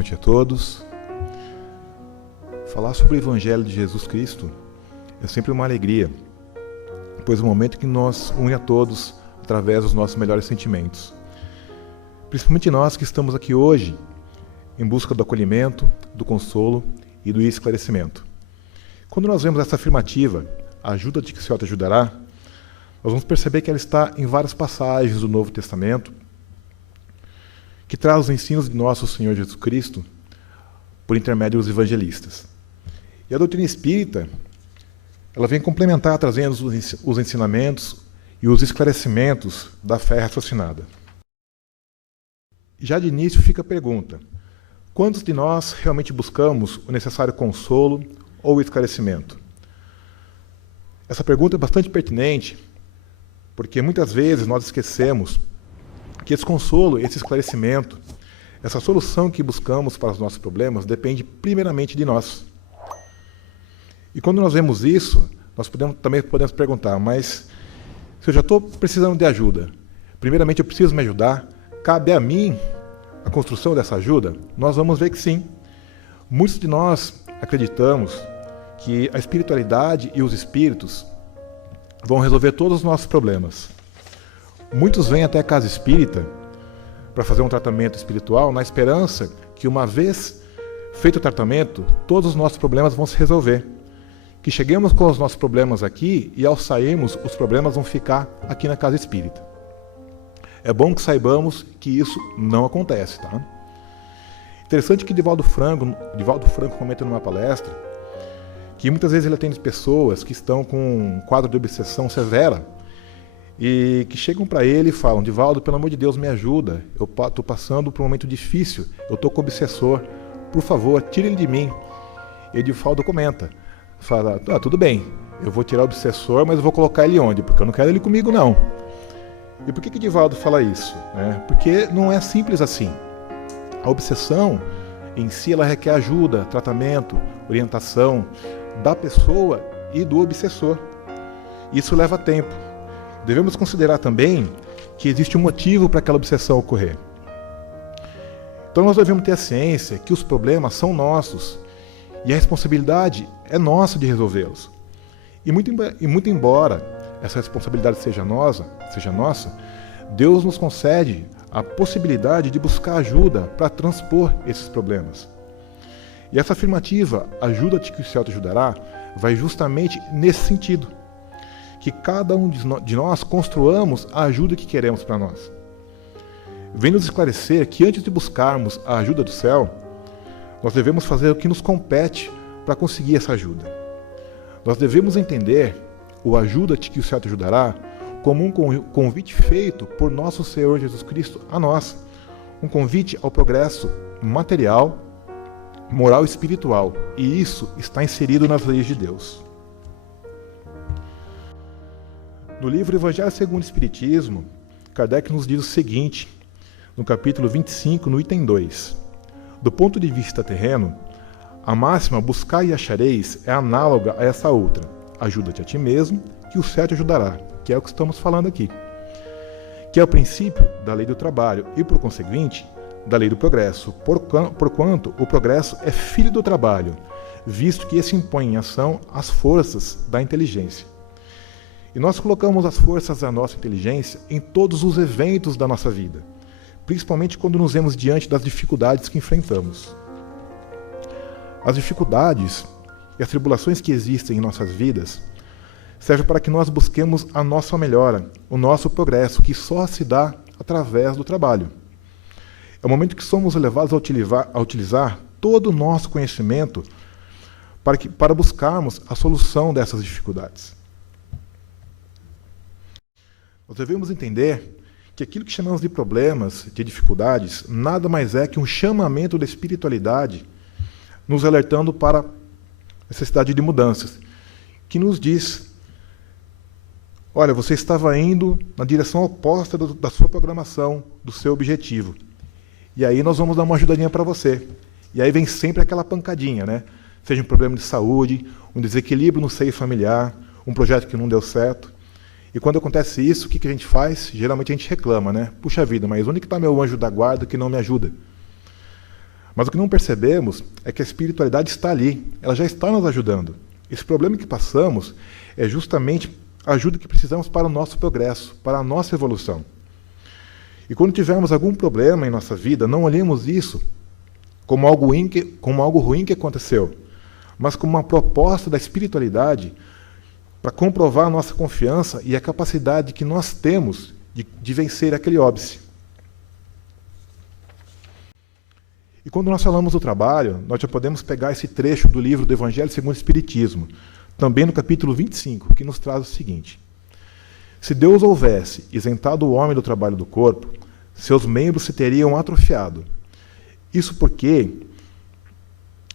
noite a todos. Falar sobre o Evangelho de Jesus Cristo é sempre uma alegria, pois é um momento que nos une a todos através dos nossos melhores sentimentos. Principalmente nós que estamos aqui hoje em busca do acolhimento, do consolo e do esclarecimento. Quando nós vemos essa afirmativa, ajuda-te que o Senhor te ajudará, nós vamos perceber que ela está em várias passagens do Novo Testamento, que traz os ensinos de nosso Senhor Jesus Cristo por intermédio dos evangelistas. E a doutrina espírita, ela vem complementar, trazendo os ensinamentos e os esclarecimentos da fé raciocinada. Já de início fica a pergunta: quantos de nós realmente buscamos o necessário consolo ou esclarecimento? Essa pergunta é bastante pertinente, porque muitas vezes nós esquecemos que esse consolo, esse esclarecimento, essa solução que buscamos para os nossos problemas depende primeiramente de nós. E quando nós vemos isso, nós também podemos perguntar, mas se eu já estou precisando de ajuda, primeiramente eu preciso me ajudar, cabe a mim a construção dessa ajuda? Nós vamos ver que sim. Muitos de nós acreditamos que a espiritualidade e os espíritos vão resolver todos os nossos problemas. Muitos vêm até a casa espírita para fazer um tratamento espiritual na esperança que, uma vez feito o tratamento, todos os nossos problemas vão se resolver. Que cheguemos com os nossos problemas aqui e, ao sairmos, os problemas vão ficar aqui na casa espírita. É bom que saibamos que isso não acontece, tá? Interessante que Divaldo Franco comenta numa palestra que muitas vezes ele atende pessoas que estão com um quadro de obsessão severa e que chegam para ele e falam: Divaldo, pelo amor de Deus, me ajuda, eu estou passando por um momento difícil, eu estou com obsessor, por favor, tire ele de mim. E Divaldo comenta, fala: tudo bem, eu vou tirar o obsessor, mas eu vou colocar ele onde? Porque eu não quero ele comigo, não. E por que Divaldo fala isso? Porque não é simples assim. A obsessão em si, ela requer ajuda, tratamento, orientação da pessoa e do obsessor. Isso leva tempo. Devemos considerar também que existe um motivo para aquela obsessão ocorrer. Então nós devemos ter a ciência que os problemas são nossos e a responsabilidade é nossa de resolvê-los. E muito embora essa responsabilidade seja nossa, Deus nos concede a possibilidade de buscar ajuda para transpor esses problemas. E essa afirmativa, ajuda-te que o céu te ajudará, vai justamente nesse sentido. Que cada um de nós construamos a ajuda que queremos para nós. Vem nos esclarecer que antes de buscarmos a ajuda do céu, nós devemos fazer o que nos compete para conseguir essa ajuda. Nós devemos entender o ajuda-te que o céu te ajudará como um convite feito por nosso Senhor Jesus Cristo a nós. Um convite ao progresso material, moral e espiritual. E isso está inserido nas leis de Deus. No livro Evangelho segundo o Espiritismo, Kardec nos diz o seguinte, no capítulo 25, no item 2. Do ponto de vista terreno, a máxima buscai e achareis é análoga a essa outra. Ajuda-te a ti mesmo, que o céu te ajudará, que é o que estamos falando aqui. Que é o princípio da lei do trabalho e, por conseguinte, da lei do progresso, porquanto o progresso é filho do trabalho, visto que esse impõe em ação as forças da inteligência. E nós colocamos as forças da nossa inteligência em todos os eventos da nossa vida, principalmente quando nos vemos diante das dificuldades que enfrentamos. As dificuldades e as tribulações que existem em nossas vidas servem para que nós busquemos a nossa melhora, o nosso progresso, que só se dá através do trabalho. É o momento que somos levados a utilizar todo o nosso conhecimento para buscarmos a solução dessas dificuldades. Nós devemos entender que aquilo que chamamos de problemas, de dificuldades, nada mais é que um chamamento da espiritualidade nos alertando para a necessidade de mudanças, que nos diz: olha, você estava indo na direção oposta da sua programação, do seu objetivo. E aí nós vamos dar uma ajudadinha para você. E aí vem sempre aquela pancadinha, né? Seja um problema de saúde, um desequilíbrio no seio familiar, um projeto que não deu certo. E quando acontece isso, o que a gente faz? Geralmente a gente reclama, né? Puxa vida, mas onde que está meu anjo da guarda que não me ajuda? Mas o que não percebemos é que a espiritualidade está ali, ela já está nos ajudando. Esse problema que passamos é justamente a ajuda que precisamos para o nosso progresso, para a nossa evolução. E quando tivermos algum problema em nossa vida, não olhemos isso como algo ruim que aconteceu, mas como uma proposta da espiritualidade para comprovar a nossa confiança e a capacidade que nós temos de vencer aquele óbice. E quando nós falamos do trabalho, nós já podemos pegar esse trecho do livro do Evangelho segundo o Espiritismo, também no capítulo 25, que nos traz o seguinte: se Deus houvesse isentado o homem do trabalho do corpo, seus membros se teriam atrofiado.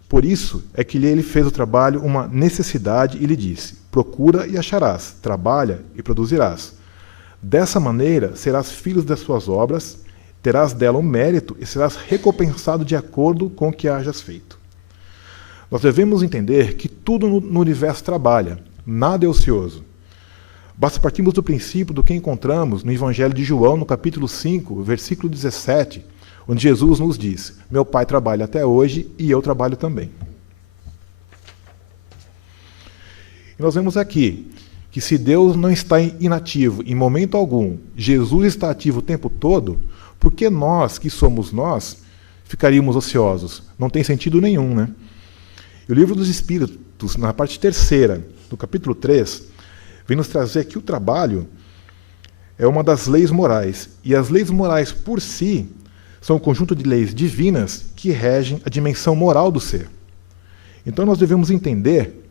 Por isso é que ele fez o trabalho uma necessidade e lhe disse: procura e acharás, trabalha e produzirás. Dessa maneira serás filho das suas obras, terás dela um mérito e serás recompensado de acordo com o que hajas feito. Nós devemos entender que tudo no universo trabalha, nada é ocioso. Basta partirmos do princípio do que encontramos no Evangelho de João, no capítulo 5, versículo 17, onde Jesus nos diz: meu Pai trabalha até hoje e eu trabalho também. E nós vemos aqui que se Deus não está inativo em momento algum, Jesus está ativo o tempo todo, por que nós, que somos nós, ficaríamos ociosos? Não tem sentido nenhum, né? E o Livro dos Espíritos, na parte 3ª, do capítulo 3, vem nos trazer que o trabalho é uma das leis morais. E as leis morais, por si, são um conjunto de leis divinas que regem a dimensão moral do ser. Então nós devemos entender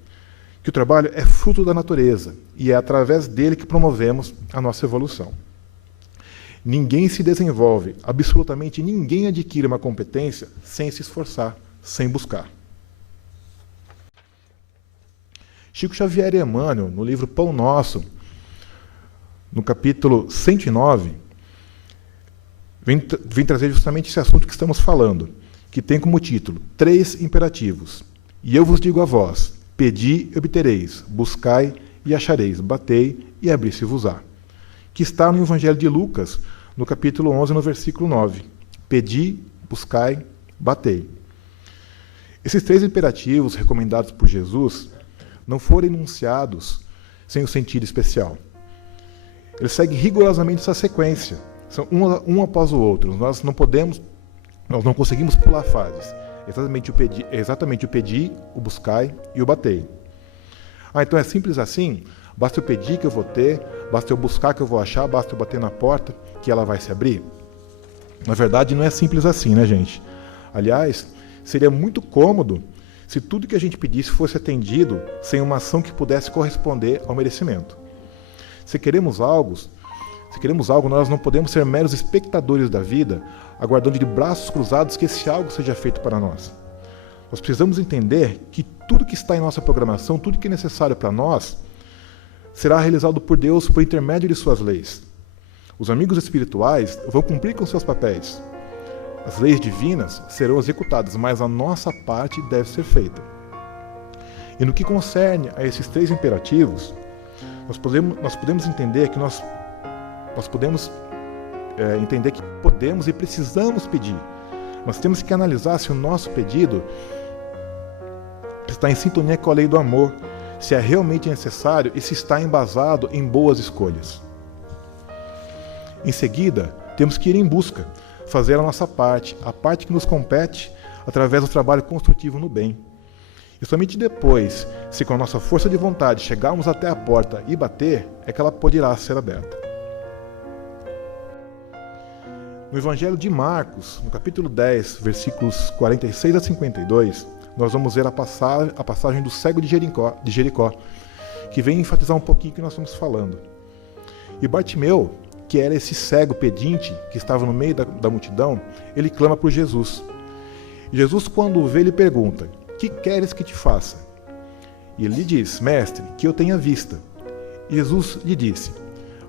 que o trabalho é fruto da natureza e é através dele que promovemos a nossa evolução. Ninguém se desenvolve, absolutamente ninguém adquire uma competência sem se esforçar, sem buscar. Chico Xavier e Emmanuel, no livro Pão Nosso, no capítulo 109, vem trazer justamente esse assunto que estamos falando, que tem como título 3 imperativos. E eu vos digo a vós: pedi e obtereis, buscai e achareis, batei e abrir-se-vos-á. Que está no Evangelho de Lucas, no capítulo 11, no versículo 9. Pedi, buscai, batei. Esses 3 imperativos recomendados por Jesus não foram enunciados sem um sentido especial. Eles seguem rigorosamente essa sequência, são um após o outro. Nós não conseguimos pular fases. Exatamente o pedir, o buscai e o batei. Então é simples assim? Basta eu pedir que eu vou ter, basta eu buscar que eu vou achar, basta eu bater na porta que ela vai se abrir? Na verdade, não é simples assim, né, gente? Aliás, seria muito cômodo se tudo que a gente pedisse fosse atendido sem uma ação que pudesse corresponder ao merecimento. Se queremos algo, nós não podemos ser meros espectadores da vida, aguardando de braços cruzados que esse algo seja feito para nós. Nós precisamos entender que tudo que está em nossa programação, tudo que é necessário para nós, será realizado por Deus por intermédio de suas leis. Os amigos espirituais vão cumprir com seus papéis. As leis divinas serão executadas, mas a nossa parte deve ser feita. E no que concerne a esses 3 imperativos, nós podemos entender que nós podemos entender que podemos e precisamos pedir, mas temos que analisar se o nosso pedido está em sintonia com a lei do amor, se é realmente necessário e se está embasado em boas escolhas. Em seguida, temos que ir em busca, fazer a nossa parte, a parte que nos compete através do trabalho construtivo no bem. E somente depois, se com a nossa força de vontade chegarmos até a porta e bater, é que ela poderá ser aberta. No Evangelho de Marcos, no capítulo 10, versículos 46 a 52, nós vamos ver a passagem do cego de Jericó, que vem enfatizar um pouquinho o que nós estamos falando. E Bartimeu, que era esse cego pedinte que estava no meio da multidão, ele clama por Jesus. E Jesus, quando o vê, ele pergunta: que queres que te faça? E ele lhe diz: mestre, que eu tenha vista. E Jesus lhe disse: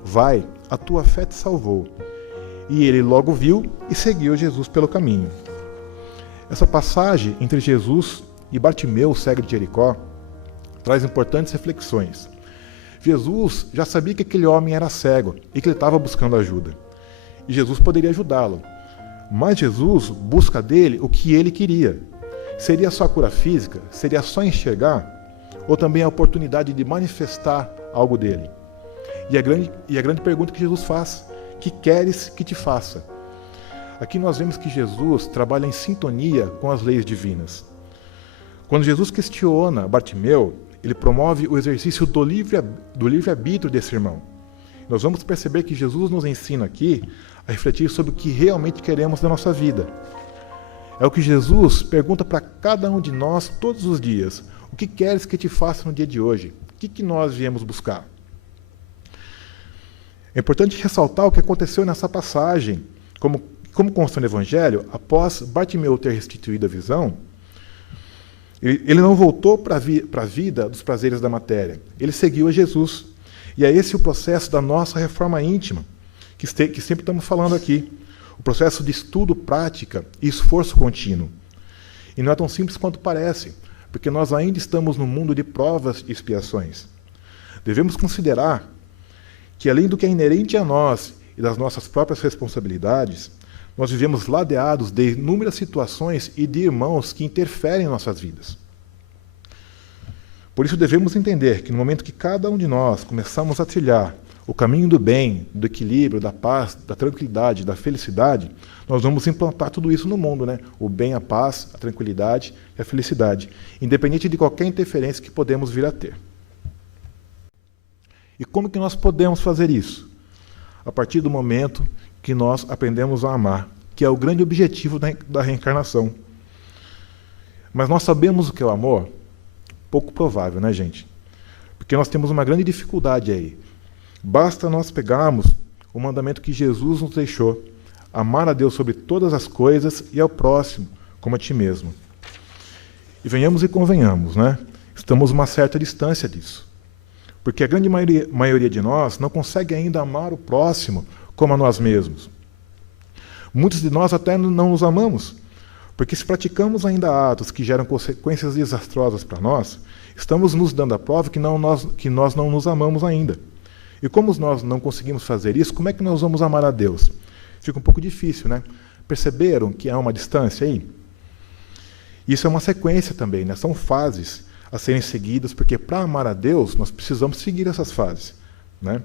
vai, a tua fé te salvou. E ele logo viu e seguiu Jesus pelo caminho. Essa passagem entre Jesus e Bartimeu, o cego de Jericó, traz importantes reflexões. Jesus já sabia que aquele homem era cego e que ele estava buscando ajuda. E Jesus poderia ajudá-lo. Mas Jesus busca dele o que ele queria. Seria só a cura física? Seria só enxergar? Ou também a oportunidade de manifestar algo dele? E a grande pergunta que Jesus faz: que queres que te faça? Aqui nós vemos que Jesus trabalha em sintonia com as leis divinas. Quando Jesus questiona Bartimeu, ele promove o exercício do livre-arbítrio desse irmão. Nós vamos perceber que Jesus nos ensina aqui a refletir sobre o que realmente queremos da nossa vida. É o que Jesus pergunta para cada um de nós todos os dias: o que queres que te faça no dia de hoje? O que nós viemos buscar? É importante ressaltar o que aconteceu nessa passagem. Como consta no Evangelho, após Bartimeu ter restituído a visão, ele não voltou para a vida dos prazeres da matéria. Ele seguiu a Jesus. E é esse o processo da nossa reforma íntima, que sempre estamos falando aqui. O processo de estudo, prática e esforço contínuo. E não é tão simples quanto parece, porque nós ainda estamos num mundo de provas e expiações. Devemos considerar que, além do que é inerente a nós e das nossas próprias responsabilidades, nós vivemos ladeados de inúmeras situações e de irmãos que interferem em nossas vidas. Por isso devemos entender que no momento que cada um de nós começamos a trilhar o caminho do bem, do equilíbrio, da paz, da tranquilidade, da felicidade, nós vamos implantar tudo isso no mundo, né? O bem, a paz, a tranquilidade e a felicidade, independente de qualquer interferência que podemos vir a ter. E como que nós podemos fazer isso? A partir do momento que nós aprendemos a amar, que é o grande objetivo da reencarnação. Mas nós sabemos o que é o amor? Pouco provável, né, gente? Porque nós temos uma grande dificuldade aí. Basta nós pegarmos o mandamento que Jesus nos deixou: amar a Deus sobre todas as coisas e ao próximo como a ti mesmo. E venhamos e convenhamos, né? Estamos a uma certa distância disso. Porque a grande maioria de nós não consegue ainda amar o próximo como a nós mesmos. Muitos de nós até não nos amamos, porque se praticamos ainda atos que geram consequências desastrosas para nós, estamos nos dando a prova que nós não nos amamos ainda. E como nós não conseguimos fazer isso, como é que nós vamos amar a Deus? Fica um pouco difícil, né? Perceberam que há uma distância aí? Isso é uma sequência também, né? São fases a serem seguidas, porque para amar a Deus, nós precisamos seguir essas fases, né?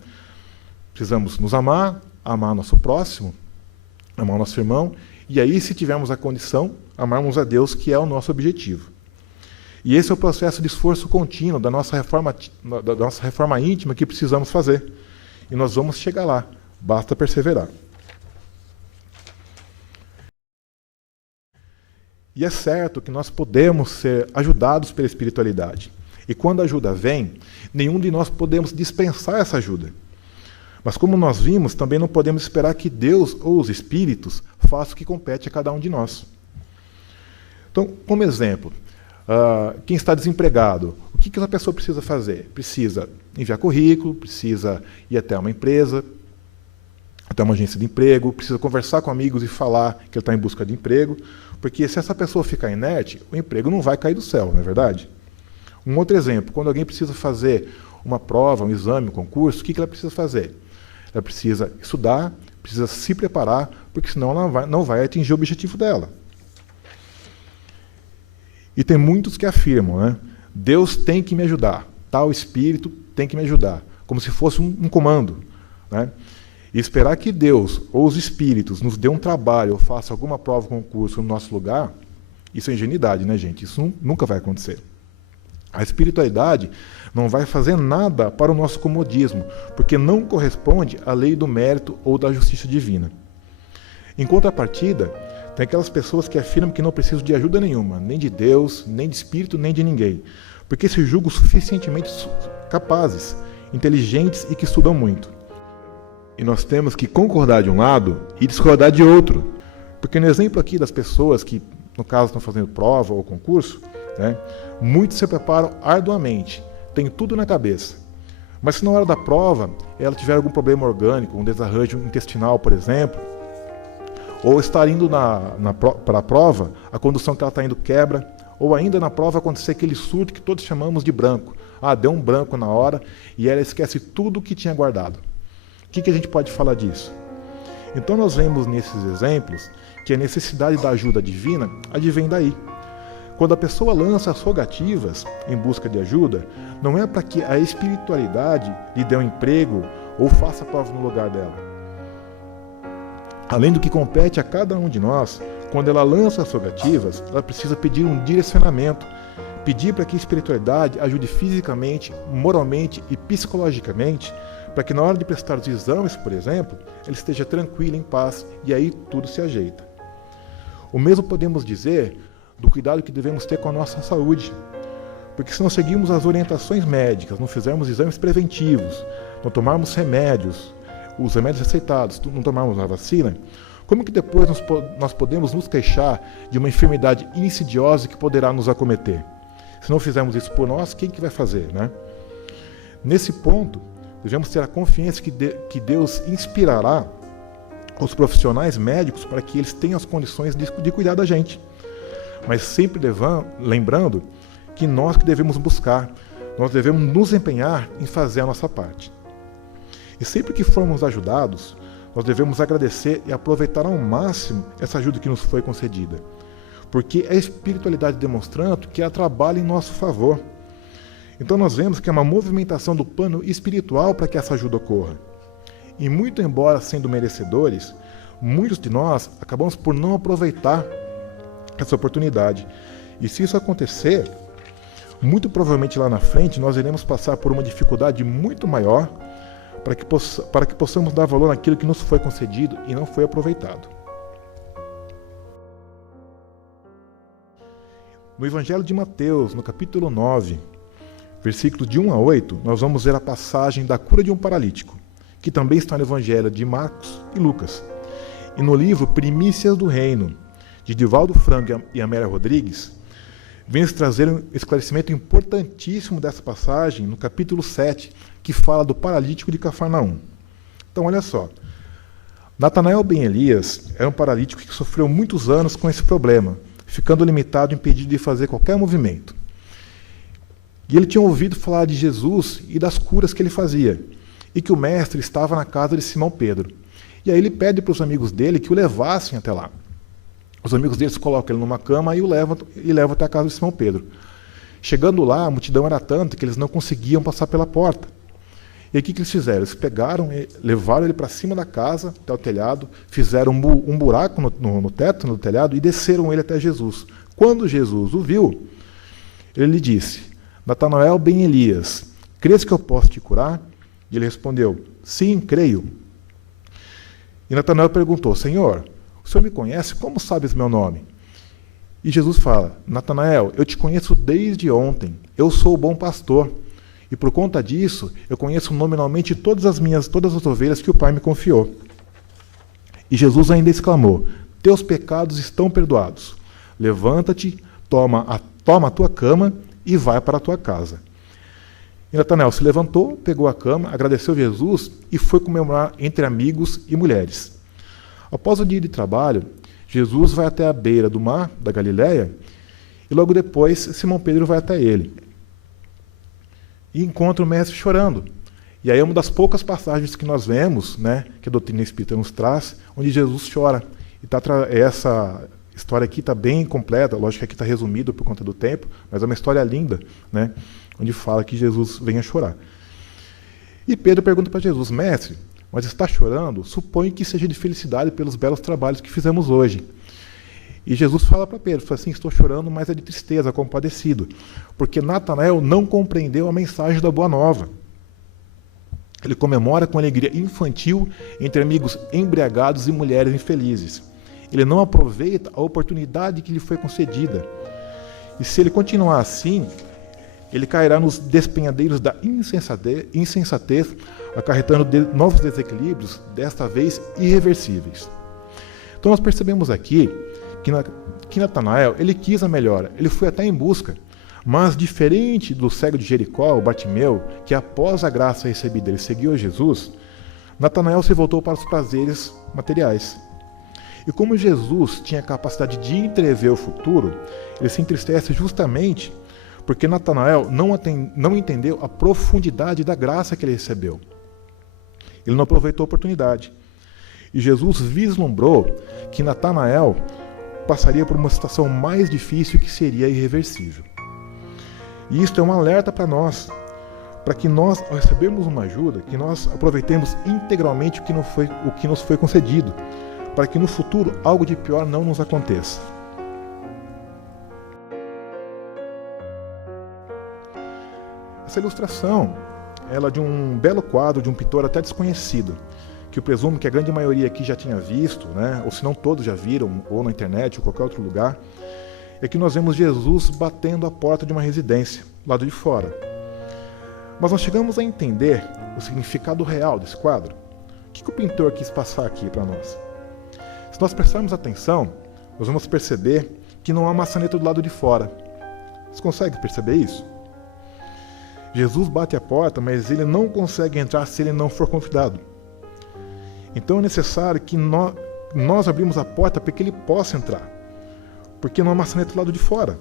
Precisamos nos amar, amar nosso próximo, amar o nosso irmão, e aí, se tivermos a condição, amarmos a Deus, que é o nosso objetivo. E esse é o processo de esforço contínuo da nossa reforma íntima que precisamos fazer. E nós vamos chegar lá, basta perseverar. E é certo que nós podemos ser ajudados pela espiritualidade. E quando a ajuda vem, nenhum de nós podemos dispensar essa ajuda. Mas como nós vimos, também não podemos esperar que Deus ou os espíritos façam o que compete a cada um de nós. Então, como exemplo, quem está desempregado, o que essa pessoa precisa fazer? Precisa enviar currículo, precisa ir até uma empresa, até uma agência de emprego, precisa conversar com amigos e falar que ele está em busca de emprego, porque se essa pessoa ficar inerte, o emprego não vai cair do céu, não é verdade? Um outro exemplo, quando alguém precisa fazer uma prova, um exame, um concurso, o que ela precisa fazer? Ela precisa estudar, precisa se preparar, porque senão ela não vai atingir o objetivo dela. E tem muitos que afirmam, né? Deus tem que me ajudar, tal espírito tem que me ajudar, como se fosse um comando, né? E esperar que Deus ou os espíritos nos dê um trabalho ou faça alguma prova ou concurso no nosso lugar, isso é ingenuidade, né, gente? Isso nunca vai acontecer. A espiritualidade não vai fazer nada para o nosso comodismo, porque não corresponde à lei do mérito ou da justiça divina. Em contrapartida, tem aquelas pessoas que afirmam que não precisam de ajuda nenhuma, nem de Deus, nem de espírito, nem de ninguém, porque se julgam suficientemente capazes, inteligentes e que estudam muito. E nós temos que concordar de um lado e discordar de outro. Porque no exemplo aqui das pessoas que, no caso, estão fazendo prova ou concurso, né, muitos se preparam arduamente, têm tudo na cabeça. Mas se na hora da prova ela tiver algum problema orgânico, um desarranjo intestinal, por exemplo, ou estar indo para a prova, a condução que ela está indo quebra, ou ainda na prova acontecer aquele surto que todos chamamos de branco. Deu um branco na hora e ela esquece tudo o que tinha guardado. O que a gente pode falar disso? Então nós vemos nesses exemplos porque a necessidade da ajuda divina advém daí. Quando a pessoa lança as rogativas em busca de ajuda, não é para que a espiritualidade lhe dê um emprego ou faça prova no lugar dela. Além do que compete a cada um de nós, quando ela lança as rogativas, ela precisa pedir um direcionamento, pedir para que a espiritualidade ajude fisicamente, moralmente e psicologicamente, para que na hora de prestar os exames, por exemplo, ele esteja tranquilo, em paz, e aí tudo se ajeita. O mesmo podemos dizer do cuidado que devemos ter com a nossa saúde, porque se não seguirmos as orientações médicas, não fizermos exames preventivos, não tomarmos remédios, os remédios receitados, não tomarmos a vacina, como que depois nós podemos nos queixar de uma enfermidade insidiosa que poderá nos acometer? Se não fizermos isso por nós, quem que vai fazer, né? Nesse ponto, devemos ter a confiança que Deus inspirará os profissionais médicos para que eles tenham as condições de cuidar da gente. Mas sempre lembrando que nós que devemos buscar, nós devemos nos empenhar em fazer a nossa parte. E sempre que formos ajudados, nós devemos agradecer e aproveitar ao máximo essa ajuda que nos foi concedida. Porque é a espiritualidade demonstrando que ela trabalha em nosso favor. Então nós vemos que é uma movimentação do plano espiritual para que essa ajuda ocorra. E muito embora sendo merecedores, muitos de nós acabamos por não aproveitar essa oportunidade. E se isso acontecer, muito provavelmente lá na frente nós iremos passar por uma dificuldade muito maior para que possamos dar valor naquilo que nos foi concedido e não foi aproveitado. No Evangelho de Mateus, no capítulo 9, versículos de 1 a 8, nós vamos ver a passagem da cura de um paralítico, que também está no Evangelho de Marcos e Lucas. E no livro Primícias do Reino, de Divaldo Franco e Amélia Rodrigues, vem-nos trazer um esclarecimento importantíssimo dessa passagem no capítulo 7, que fala do paralítico de Cafarnaum. Então, olha só. Natanael ben Elias era um paralítico que sofreu muitos anos com esse problema, ficando limitado, impedido de fazer qualquer movimento. E ele tinha ouvido falar de Jesus e das curas que ele fazia, e que o mestre estava na casa de Simão Pedro. E aí ele pede para os amigos dele que o levassem até lá. Os amigos dele colocam ele numa cama e o levam até a casa de Simão Pedro. Chegando lá, a multidão era tanta que eles não conseguiam passar pela porta. E aí o que eles fizeram? Eles pegaram, levaram ele para cima da casa, até o telhado, fizeram um buraco no teto, no telhado, e desceram ele até Jesus. Quando Jesus o viu, ele lhe disse: Natanael ben Elias, crês que eu posso te curar? E ele respondeu: sim, creio. E Natanael perguntou: Senhor, o Senhor me conhece? Como sabes meu nome? E Jesus fala: Natanael, eu te conheço desde ontem. Eu sou o bom pastor. E por conta disso, eu conheço nominalmente todas as ovelhas que o Pai me confiou. E Jesus ainda exclamou: teus pecados estão perdoados. Levanta-te, toma a tua cama e vai para a tua casa. E Natanael se levantou, pegou a cama, agradeceu Jesus e foi comemorar entre amigos e mulheres. Após o dia de trabalho, Jesus vai até a beira do mar da Galileia e logo depois Simão Pedro vai até ele. E encontra o mestre chorando. E aí é uma das poucas passagens que nós vemos, né, que a doutrina espírita nos traz, onde Jesus chora. E essa história aqui está bem completa, lógico que aqui está resumido por conta do tempo, mas é uma história linda, né, onde fala que Jesus vem a chorar. E Pedro pergunta para Jesus: mestre, mas está chorando? Suponho que seja de felicidade pelos belos trabalhos que fizemos hoje. E Jesus fala para Pedro, fala assim: estou chorando, mas é de tristeza, compadecido, porque Natanael não compreendeu a mensagem da Boa Nova. Ele comemora com alegria infantil entre amigos embriagados e mulheres infelizes. Ele não aproveita a oportunidade que lhe foi concedida. E se ele continuar assim, ele cairá nos despenhadeiros da insensatez, acarretando novos desequilíbrios, desta vez irreversíveis. Então nós percebemos aqui que Natanael, ele quis a melhora, ele foi até em busca, mas diferente do cego de Jericó, o Bartimeu, que após a graça recebida ele seguiu a Jesus, Natanael se voltou para os prazeres materiais. E como Jesus tinha a capacidade de entrever o futuro, ele se entristece justamente porque Natanael não entendeu a profundidade da graça que ele recebeu. Ele não aproveitou a oportunidade. E Jesus vislumbrou que Natanael passaria por uma situação mais difícil que seria irreversível. E isto é um alerta para nós, para que nós, ao recebermos uma ajuda, que nós aproveitemos integralmente o que nos foi concedido, para que no futuro algo de pior não nos aconteça. Essa ilustração, ela é de um belo quadro de um pintor até desconhecido, que eu presumo que a grande maioria aqui já tinha visto, né? Ou se não todos já viram, ou na internet, ou qualquer outro lugar, é que nós vemos Jesus batendo a porta de uma residência, do lado de fora. Mas nós chegamos a entender o significado real desse quadro. O que o pintor quis passar aqui para nós? Se nós prestarmos atenção, nós vamos perceber que não há maçaneta do lado de fora. Você consegue perceber isso? Jesus bate a porta, mas ele não consegue entrar se ele não for convidado. Então é necessário que nós abrimos a porta para que ele possa entrar, porque não há maçaneta do lado de fora.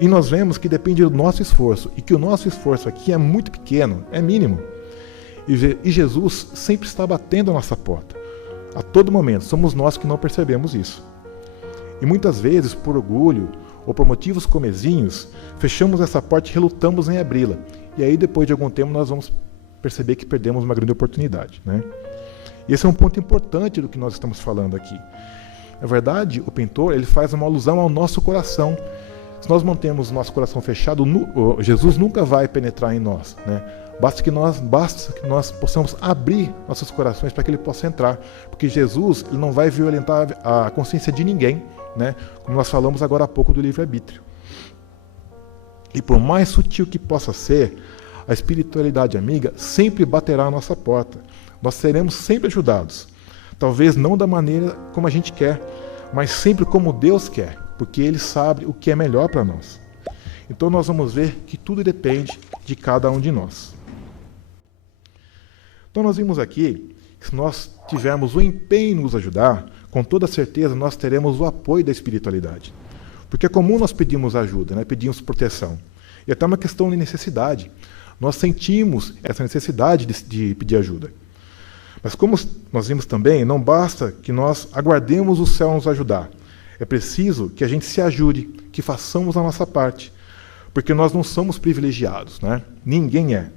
E nós vemos que depende do nosso esforço, e que o nosso esforço aqui é muito pequeno, é mínimo. E Jesus sempre está batendo a nossa porta, a todo momento. Somos nós que não percebemos isso. E muitas vezes, por orgulho ou por motivos comezinhos, fechamos essa porta e relutamos em abri-la. E aí, depois de algum tempo, nós vamos perceber que perdemos uma grande oportunidade, né? E esse é um ponto importante do que nós estamos falando aqui. Na verdade, o pintor ele faz uma alusão ao nosso coração. Se nós mantemos o nosso coração fechado, Jesus nunca vai penetrar em nós, né? Basta que nós possamos abrir nossos corações para que ele possa entrar, porque Jesus ele não vai violentar a consciência de ninguém, né? Como nós falamos agora há pouco do livre-arbítrio. E por mais sutil que possa ser, a espiritualidade amiga sempre baterá a nossa porta. Nós seremos sempre ajudados. Talvez não da maneira como a gente quer, mas sempre como Deus quer, porque Ele sabe o que é melhor para nós. Então nós vamos ver que tudo depende de cada um de nós. Então nós vimos aqui que se nós tivermos o empenho em nos ajudar, com toda certeza nós teremos o apoio da espiritualidade. Porque é comum nós pedirmos ajuda, né? Pedimos proteção. E até uma questão de necessidade. Nós sentimos essa necessidade de pedir ajuda. Mas como nós vimos também, não basta que nós aguardemos o céu nos ajudar. É preciso que a gente se ajude, que façamos a nossa parte. Porque nós não somos privilegiados, né? Ninguém é.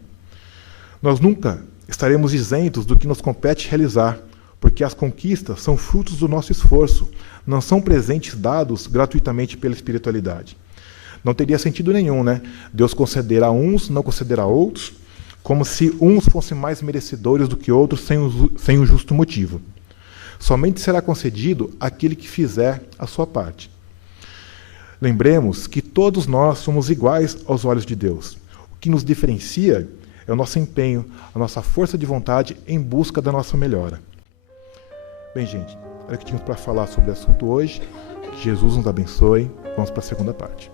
Nós nunca estaremos isentos do que nos compete realizar, porque as conquistas são frutos do nosso esforço, não são presentes dados gratuitamente pela espiritualidade. Não teria sentido nenhum, né? Deus conceder a uns, não conceder a outros, como se uns fossem mais merecedores do que outros sem um justo motivo. Somente será concedido àquele que fizer a sua parte. Lembremos que todos nós somos iguais aos olhos de Deus. O que nos diferencia é o nosso empenho, a nossa força de vontade em busca da nossa melhora. Bem, gente, era o que tínhamos para falar sobre o assunto hoje. Que Jesus nos abençoe. Vamos para a segunda parte.